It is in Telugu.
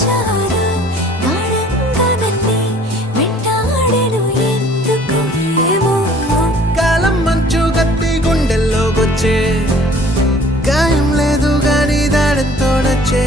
వచ్చాను గాఢంగా నన్నే వెంటాడెను ఎందుకు ఏమో కాలం మంచు కత్తి గుండెల్లోకొచ్చే గాయం లేదు గాని దాడంతో నచ్చే